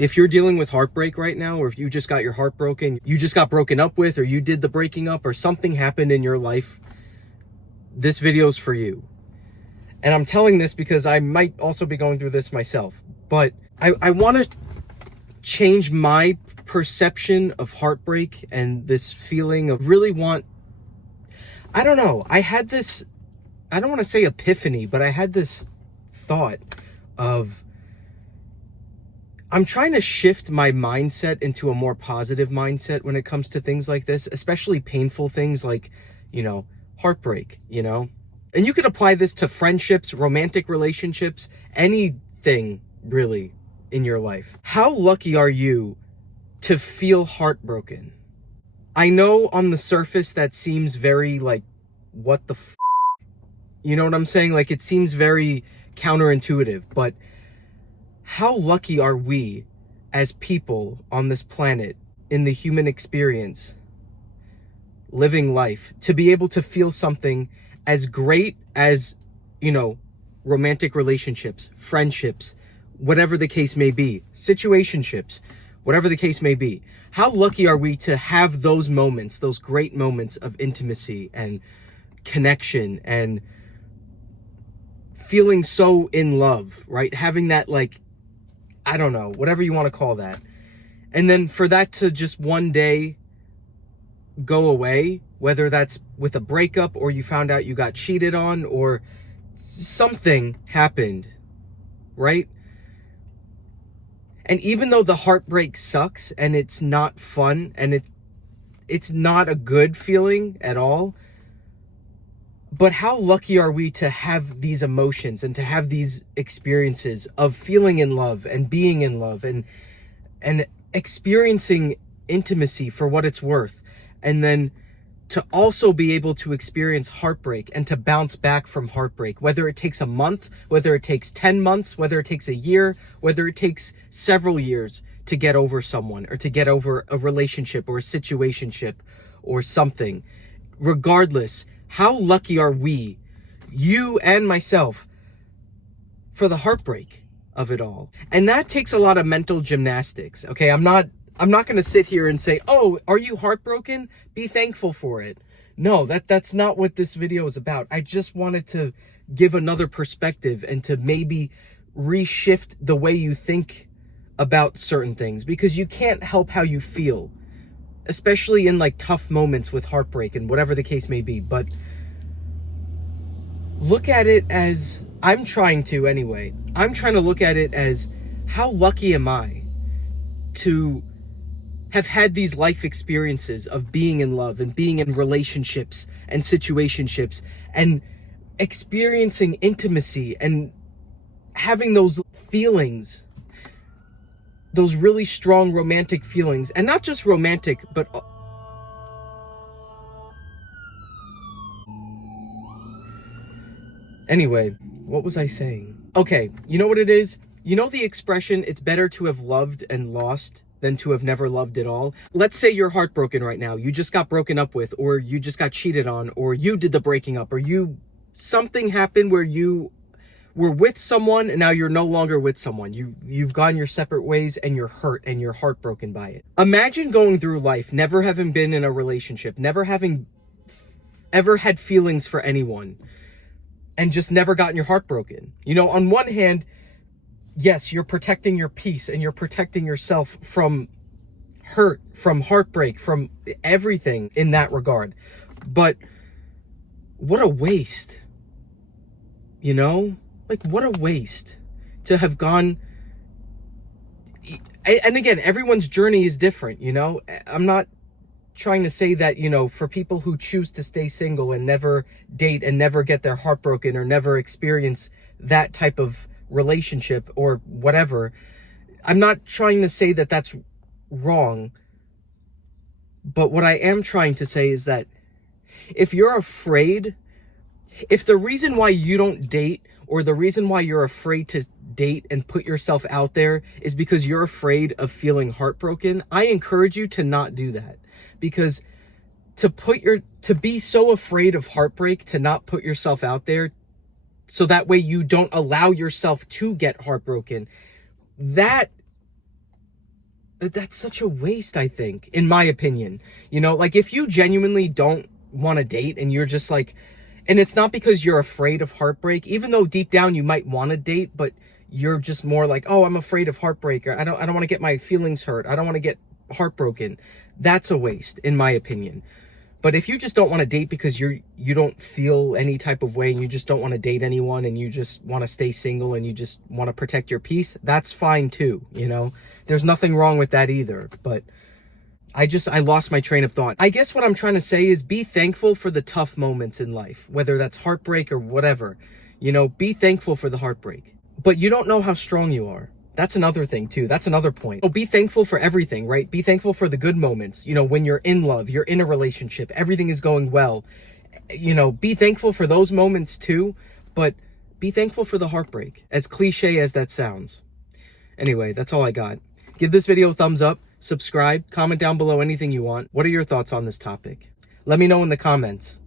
If you're dealing with heartbreak right now, or if you just got your heart broken, you just got broken up with, or you did the breaking up, or something happened in your life, this video's for you. And I'm telling this because I might also be going through this myself. But I want to change my perception of heartbreak and this feeling of I don't know. I had this, I don't want to say epiphany, but I had this thought of, I'm trying to shift my mindset into a more positive mindset when it comes to things like this, especially painful things like, heartbreak, And you could apply this to friendships, romantic relationships, anything really in your life. How lucky are you to feel heartbroken? I know on the surface that seems very what the f***? You know what I'm saying? It seems very counterintuitive, but how lucky are we as people on this planet in the human experience, living life, to be able to feel something as great as, romantic relationships, friendships, whatever the case may be, situationships, whatever the case may be. How lucky are we to have those moments, those great moments of intimacy and connection and feeling so in love, right? Having that, I don't know, whatever you want to call that. And then for that to just one day go away, whether that's with a breakup or you found out you got cheated on or something happened, right? And even though the heartbreak sucks and it's not fun and it's not a good feeling at all, but how lucky are we to have these emotions and to have these experiences of feeling in love and being in love and experiencing intimacy for what it's worth. And then to also be able to experience heartbreak and to bounce back from heartbreak, whether it takes a month, whether it takes 10 months, whether it takes a year, whether it takes several years to get over someone or to get over a relationship or a situationship or something. Regardless, how lucky are we, you and myself, for the heartbreak of it all? And that takes a lot of mental gymnastics, okay? I'm not going to sit here and say, oh, are you heartbroken? Be thankful for it. No, that's not what this video is about. I just wanted to give another perspective and to maybe reshift the way you think about certain things, because you can't help how you feel, especially in tough moments with heartbreak and whatever the case may be. But look at it as, I'm trying to look at it as, how lucky am I to have had these life experiences of being in love and being in relationships and situationships and experiencing intimacy and having those feelings, those really strong romantic feelings, and not just romantic, but anyway, what was I saying? Okay, you know what it is? You know the expression, it's better to have loved and lost than to have never loved at all? Let's say you're heartbroken right now. You just got broken up with, or you just got cheated on, or you did the breaking up, or something happened where you were with someone and now you're no longer with someone. You've gone your separate ways and you're hurt and you're heartbroken by it. Imagine going through life, never having been in a relationship, never having ever had feelings for anyone, and just never gotten your heart broken. On one hand, yes, you're protecting your peace and you're protecting yourself from hurt, from heartbreak, from everything in that regard. But what a waste, what a waste to have gone. And again, everyone's journey is different, I'm not trying to say that, for people who choose to stay single and never date and never get their heart broken or never experience that type of relationship or whatever, I'm not trying to say that that's wrong. But what I am trying to say is that if you're afraid, if the reason why you don't date, or the reason why you're afraid to date and put yourself out there is because you're afraid of feeling heartbroken, I encourage you to not do that. Because to be so afraid of heartbreak, to not put yourself out there, so that way you don't allow yourself to get heartbroken, that That's such a waste, I think, in my opinion. You know, like if you genuinely don't want to date and you're just like, and it's not because you're afraid of heartbreak, even though deep down you might want to date, but you're just more like, oh, I'm afraid of heartbreak, or I don't want to get my feelings hurt. I don't want to get heartbroken. That's a waste, in my opinion. But if you just don't want to date because you don't feel any type of way and you just don't want to date anyone and you just want to stay single and you just want to protect your peace, that's fine too, you know? There's nothing wrong with that either. But I lost my train of thought. I guess what I'm trying to say is be thankful for the tough moments in life, whether that's heartbreak or whatever. You know, be thankful for the heartbreak. But you don't know how strong you are. That's another thing too. That's another point. So be thankful for everything, right? Be thankful for the good moments. You know, when you're in love, you're in a relationship, everything is going well. You know, be thankful for those moments too, but be thankful for the heartbreak, as cliche as that sounds. Anyway, that's all I got. Give this video a thumbs up, subscribe, comment down below anything you want. What are your thoughts on this topic? Let me know in the comments.